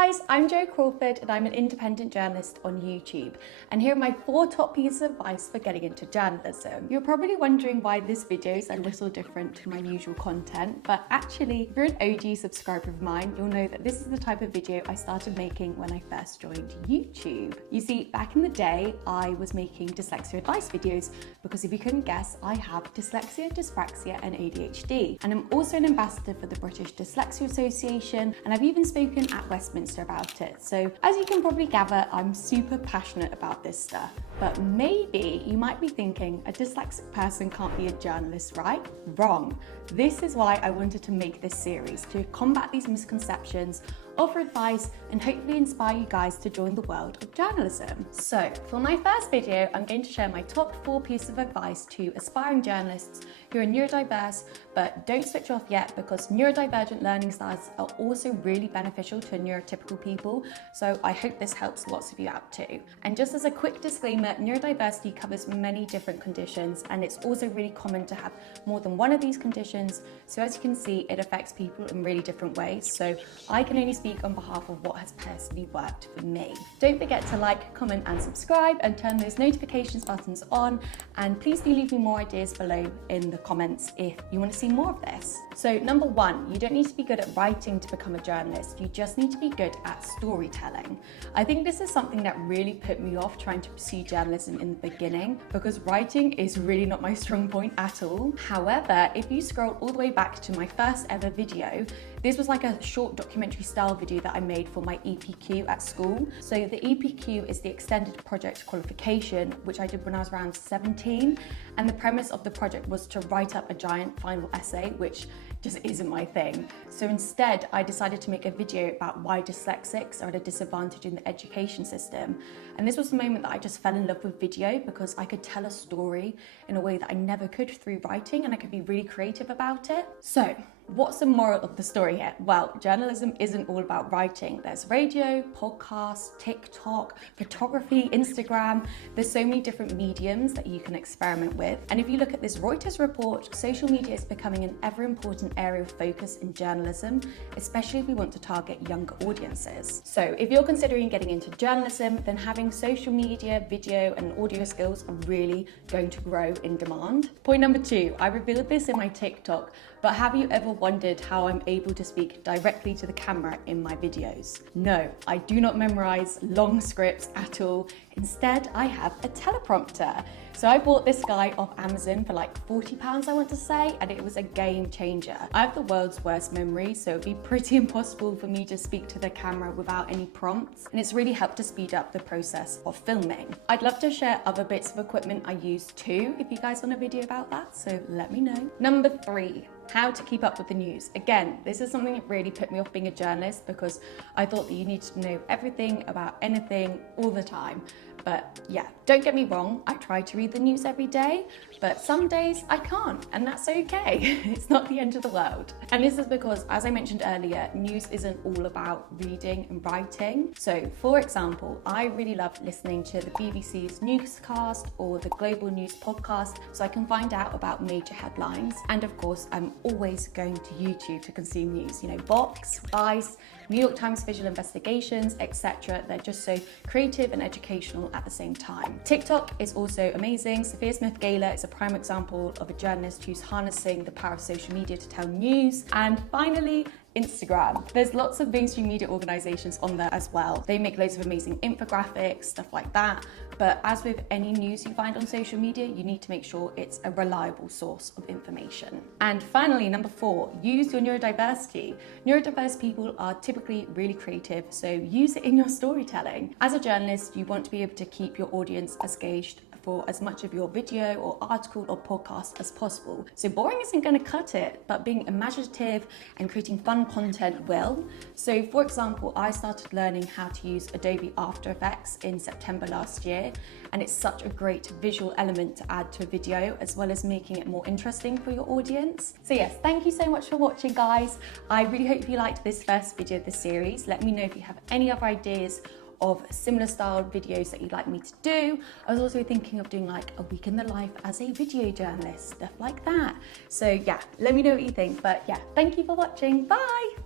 guys, I'm Crawford and I'm an independent journalist on YouTube, and here are my 4 top pieces of advice for getting into journalism. You're probably wondering why this video is a little different to my usual content, but actually, if you're an OG subscriber of mine, you'll know that this is the type of video I started making when I first joined YouTube. You see, back in the day, I was making dyslexia advice videos because if you couldn't guess, I have dyslexia, dyspraxia and ADHD, and I'm also an ambassador for the British Dyslexia Association, and I've even spoken at Westminster about it. So as you can probably gather, I'm super passionate about this stuff. But maybe you might be thinking a dyslexic person can't be a journalist, right? Wrong. This is why I wanted to make this series, to combat these misconceptions, offer advice, and hopefully inspire you guys to join the world of journalism. So for my first video, I'm going to share my top 4 pieces of advice to aspiring journalists who are neurodiverse, but don't switch off yet because neurodivergent learning styles are also really beneficial to neurotypical people. So I hope this helps lots of you out too. And just as a quick disclaimer, neurodiversity covers many different conditions, and it's also really common to have more than one of these conditions. So as you can see, it affects people in really different ways. So I can only speak on behalf of what has personally worked for me. Don't forget to like, comment and subscribe and turn those notifications buttons on. And please do leave me more ideas below in the comments if you want to see more of this. So number 1, you don't need to be good at writing to become a journalist. You just need to be good at storytelling. I think this is something that really put me off trying to pursue journalism in the beginning because writing is really not my strong point at all. However, if you scroll all the way back to my first ever video, this was like a short documentary style video that I made for my EPQ at school. So the EPQ is the extended project qualification, which I did when I was around 17. And the premise of the project was to write up a giant final essay, which just isn't my thing. So instead, I decided to make a video about why dyslexics are at a disadvantage in the education system. And this was the moment that I just fell in love with video because I could tell a story in a way that I never could through writing, and I could be really creative about it. So what's the moral of the story here? Well, journalism isn't all about writing. There's radio, podcasts, TikTok, photography, Instagram. There's so many different mediums that you can experiment with. And if you look at this Reuters report, social media is becoming an ever important area of focus in journalism, especially if we want to target younger audiences. So if you're considering getting into journalism, then having social media, video and audio skills are really going to grow in demand. Point number 2, I revealed this in my TikTok, but have you ever wondered how I'm able to speak directly to the camera in my videos? No, I do not memorize long scripts at all. Instead, I have a teleprompter. So I bought this guy off Amazon for like £40, I want to say, and it was a game changer. I have the world's worst memory, so it'd be pretty impossible for me to speak to the camera without any prompts, and it's really helped to speed up the process of filming. I'd love to share other bits of equipment I use too, if you guys want a video about that, so let me know. Number 3. How to keep up with the news. Again, this is something that really put me off being a journalist because I thought that you needed to know everything about anything all the time. But yeah, don't get me wrong, I try to read the news every day, but some days I can't, and that's okay. It's not the end of the world. And this is because, as I mentioned earlier, news isn't all about reading and writing. So for example, I really love listening to the BBC's newscast or the Global News podcast so I can find out about major headlines. And of course, I'm always going to YouTube to consume news. You know, Vox, Vice, New York Times Visual Investigations, etc. They're just so creative and educational at the same time. TikTok is also amazing. Sophia Smith-Gaylor is a prime example of a journalist who's harnessing the power of social media to tell news. And finally, Instagram. There's lots of mainstream media organizations on there as well. They make loads of amazing infographics, stuff like that. But as with any news you find on social media, you need to make sure it's a reliable source of information. And finally, number 4, use your neurodiversity. Neurodiverse people are typically really creative, so use it in your storytelling. As a journalist, you want to be able to keep your audience engaged for as much of your video or article or podcast as possible. So boring isn't going to cut it, but being imaginative and creating fun content will. So for example, I started learning how to use Adobe After Effects in September last year, and it's such a great visual element to add to a video, as well as making it more interesting for your audience. So yes, thank you so much for watching, guys. I really hope you liked this first video of the series. Let me know if you have any other ideas of similar style videos that you'd like me to do. I was also thinking of doing like a week in the life as a video journalist, stuff like that. So yeah, let me know what you think. But yeah, thank you for watching. Bye.